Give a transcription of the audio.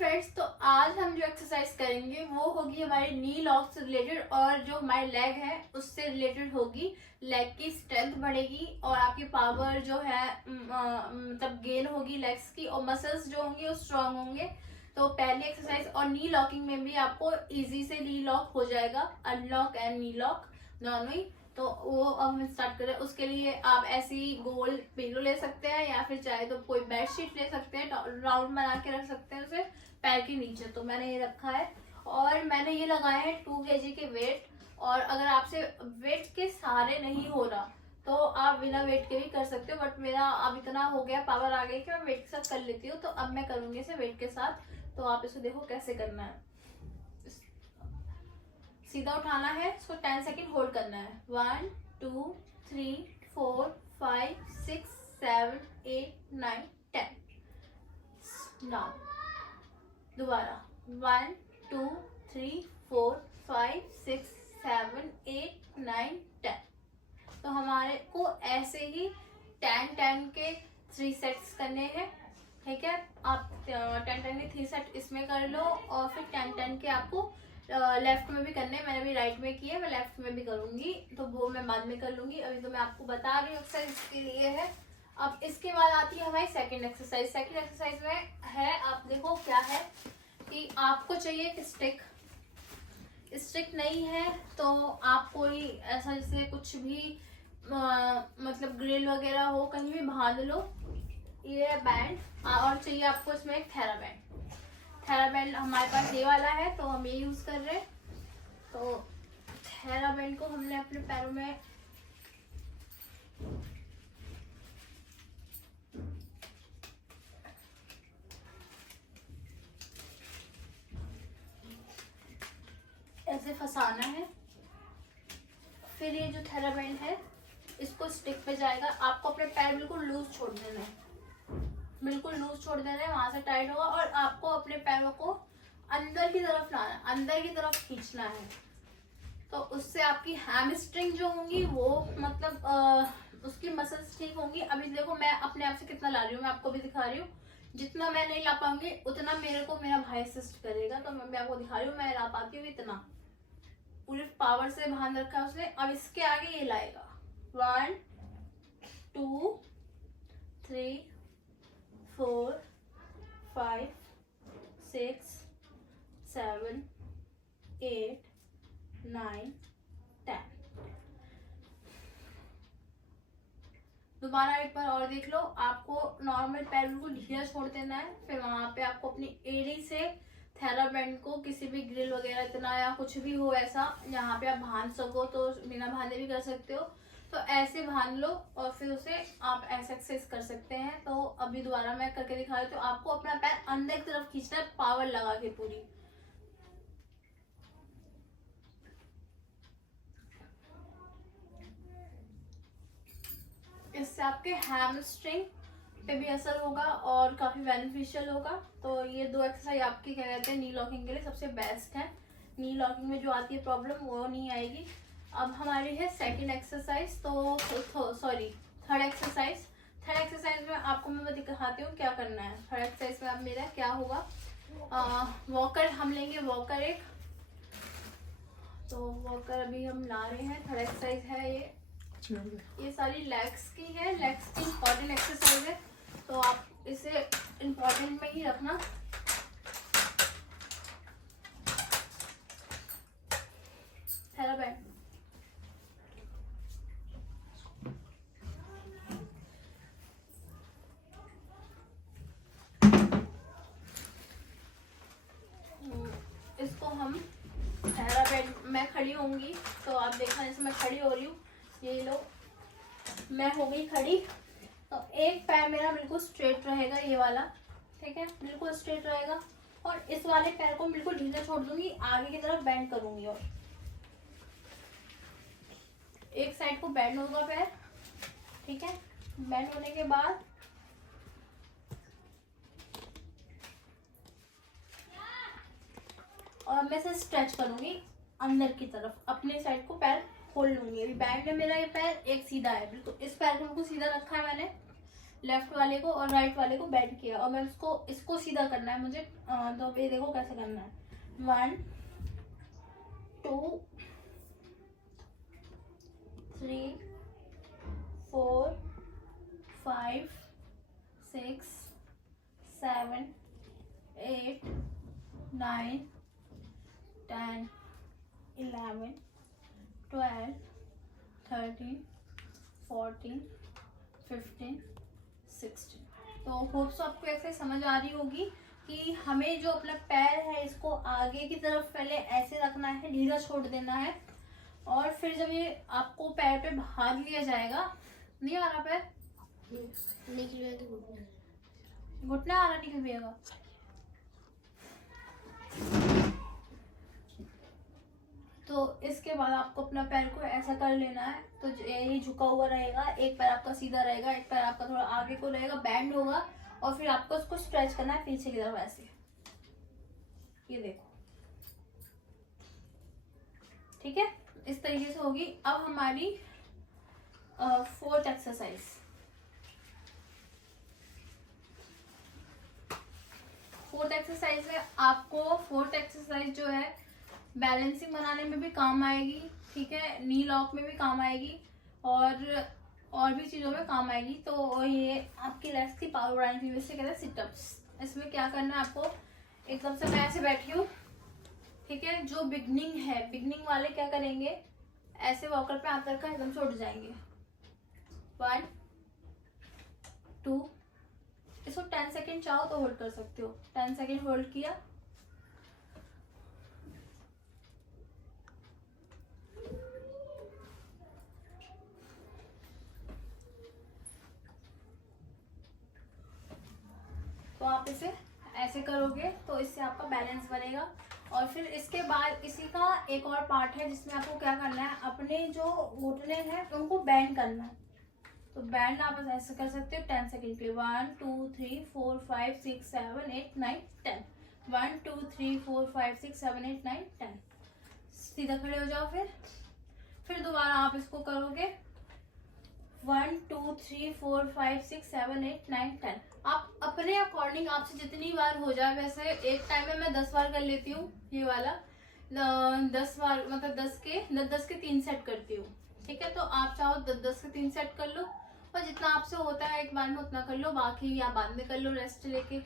Friends, तो आज हम जो एक्सरसाइज करेंगे वो होगी हमारे नी लॉक से रिलेटेड और जो हमारे लेग है उससे रिलेटेड होगी। लेग की स्ट्रेंथ बढ़ेगी और आपकी पावर जो है मतलब गेन होगी लेग्स की, और मसल्स जो होंगे वो स्ट्रांग होंगे। तो पहली एक्सरसाइज और नी लॉकिंग में भी आपको इजी से नी लॉक हो जाएगा, अनलॉक एंड नी लॉक दोनों ही। तो वो अब हम स्टार्ट करें। उसके लिए आप ऐसी गोल पिलो ले सकते हैं या फिर चाहे तो कोई बेड शीट ले सकते हैं, राउंड बना के रख सकते हैं उसे पैर के नीचे। तो मैंने ये रखा है और मैंने ये लगाए हैं 2 kg के वेट। और अगर आपसे वेट के सहारे नहीं हो रहा तो आप बिना वेट के भी कर सकते हो, बट मेरा अब इतना हो गया, पावर आ गई कि मैं वेट के साथ कर लेती हूँ। तो अब मैं करूंगी इसे वेट के साथ। तो आप इसे देखो कैसे करना है। सीधा उठाना है, इसको 10 सेकेंड होल्ड करना है। 1 2 3 4 5 6 7 8 9 10। नाउ दोबारा 1 2 3 4 5 6 7 8 9 10। तो हमारे को ऐसे ही 10 10 के 3 सेट्स करने हैं, ठीक है। आप 10 10 के 3 सेट इसमें कर लो और फिर 10 10 के आपको लेफ्ट में भी करने हैं। मैंने भी राइट में किया, मैं लेफ्ट में भी करूंगी, तो वो मैं बाद में कर लूंगी। अभी तो मैं आपको बता रही हूँ एक्सरसाइज इसके लिए है। अब इसके बाद आती है हमारी सेकंड एक्सरसाइज। सेकंड एक्सरसाइज में है, आप देखो क्या है कि आपको चाहिए एक स्टिक। स्टिक नहीं है तो आप कोई ऐसा जैसे कुछ भी मतलब ग्रिल वगैरह हो कहीं भी बांध लो। ये है बैंड, और चाहिए आपको इसमें एक थेरा बैंड। थेरा बैंड हमारे पास ये वाला है तो हम ये यूज कर रहे हैं। तो थेरा बैंड को हमने अपने पैरों में ऐसे फंसाना है। फिर ये जो थेरा बैंड है इसको स्टिक पे जाएगा। आपको अपने पैर बिल्कुल लूज छोड़ देना है, बिल्कुल लूज छोड़ देना है, वहां से टाइट होगा। और आपको अपने पैरों को अंदर की तरफ लाना है, अंदर की तरफ खींचना है। तो उससे आपकी हैमस्ट्रिंग जो होंगी वो मतलब उसकी मसल्स ठीक होंगी। अभी देखो मैं अपने आप से कितना ला रही हूँ, मैं आपको भी दिखा रही हूँ। जितना मैं नहीं ला पाऊंगी उतना मेरे को मेरा भाई असिस्ट करेगा। तो मैं आपको दिखा रही हूँ, मैं ला पाती हूँ इतना, पूरे पावर से बांध रखा है उसने। अब इसके आगे ये लाएगा 1 2 3 4 5 6 7 8 9 10। दोबारा एक बार और देख लो। आपको नॉर्मल पैर बिल्कुल ढीला छोड़ देना है। फिर वहां पे आपको अपनी एड़ी से थेरा बैंड को किसी भी ग्रिल वगैरह इतना या कुछ भी हो ऐसा जहाँ पे आप बांध सको, तो बिना बांधे भी कर सकते हो। तो ऐसे बांध लो और फिर उसे आप ऐसे एक्सरसाइज कर सकते हैं। तो अभी दोबारा मैं करके दिखा रही हूँ। तो आपको अपना पैर अंदर की तरफ खींचना है, पावर लगा के पूरी। इससे आपके हैमस्ट्रिंग पे भी असर होगा और काफी बेनिफिशियल होगा। तो ये 2 एक्सरसाइज आपकी क्या कहते हैं नी लॉकिंग के लिए सबसे बेस्ट है। नी लॉकिंग में जो आती है प्रॉब्लम वो नहीं आएगी। अब हमारी है सेकंड एक्सरसाइज, तो sorry third exercise. Third exercise में आपको मैं दिखाती हूँ क्या करना है। थर्ड एक्सरसाइज में अब मेरा क्या होगा, वॉकर हम लेंगे, वॉकर एक। तो वॉकर अभी हम ला रहे हैं। थर्ड एक्सरसाइज है ये सारी लेग्स की है, लेग्स की इम्पॉर्टेंट एक्सरसाइज है। तो आप इसे इम्पॉर्टेंट में ही रखना। थेरा बैंड इसको हम थेरा बैंड, मैं खड़ी होंगी तो आप देखना जैसे मैं खड़ी हो रही हूँ। ये लो, मैं हो गई खड़ी। तो एक पैर मेरा बिल्कुल स्ट्रेट रहेगा, ये वाला, ठीक है, बिल्कुल स्ट्रेट रहेगा। और इस वाले पैर को बिल्कुल ढीला छोड़ दूंगी, आगे की तरफ बेंड करूंगी। और एक साइड को बेंड होगा पैर, ठीक है। बेंड होने के बाद और मैं इसे स्ट्रेच करूंगी अंदर की तरफ, अपने साइड को पैर खोल लूंगी। अभी बैक में मेरा ये पैर एक सीधा है, बिल्कुल इस पैर को बिल्कुल सीधा रखा है मैंने। लेफ्ट वाले को और राइट वाले को बेंड किया और मैं इसको सीधा करना है मुझे। तो ये देखो कैसे करना है। 1 2 3 4 5 6 7 8 9 10 11 12 13 14 15 16। तो होप सो आपको ऐसे समझ आ रही होगी कि हमें जो अपना पैर है इसको आगे की तरफ पहले ऐसे रखना है, ढीला छोड़ देना है, और फिर जब ये आपको पैर पे भार लिया जाएगा, नहीं आ रहा पैर घुटना आ रहा निकल पिएगा। तो इसके बाद आपको अपना पैर को ऐसा कर लेना है। तो ये झुका हुआ रहेगा, एक पैर आपका सीधा रहेगा, एक पैर आपका थोड़ा आगे को रहेगा, बैंड होगा, और फिर आपको उसको स्ट्रेच करना है पीछे की तरफ ऐसे। ये देखो, ठीक है, इस तरीके से होगी। अब हमारी फोर्थ एक्सरसाइज। फोर्थ एक्सरसाइज में आपको फोर्थ एक्सरसाइज जो है बैलेंसिंग बनाने में भी काम आएगी, ठीक है, नी लॉक में भी काम आएगी, और भी चीज़ों में काम आएगी। तो ये आपकी लेग्स की पावर बढ़ाने की वजह से कहते हैं सिटअप्स। इसमें क्या करना है आपको, एकदम से मैं ऐसे बैठी हूँ, ठीक है, जो बिगनिंग है, बिगनिंग वाले क्या करेंगे, ऐसे वॉकर पे हाथ रखा एकदम से उठ जाएंगे। 1 2, इसको 10 सेकेंड चाहो तो होल्ड कर सकते हो। 10 सेकेंड होल्ड किया, तो आप इसे ऐसे करोगे तो इससे आपका बैलेंस बनेगा। और फिर इसके बाद इसी का एक और पार्ट है जिसमें आपको क्या करना है, अपने जो घुटने हैं उनको बैंड करना है। तो बैंड आप ऐसे कर सकते हो 10 सेकेंड के लिए। 1 2 3 4 5 6 7 8 9 10। 1 2 3 4 5 6 7 8 9 10। सीधा खड़े हो जाओ। फिर दोबारा आप इसको करोगे 1 2 3 4 5 6 7 8 9 10। आप अपने अकॉर्डिंग आपसे जितनी बार हो जाए, वैसे एक टाइम में मैं 10 बार कर लेती हूँ ये वाला, 10 बार मतलब 10 के 3 सेट करती हूँ, ठीक है। तो आप चाहो 10 के 3 सेट कर लो, और जितना आपसे होता है एक बार में उतना कर लो, बाकी आप बाद में कर लो रेस्ट लेके।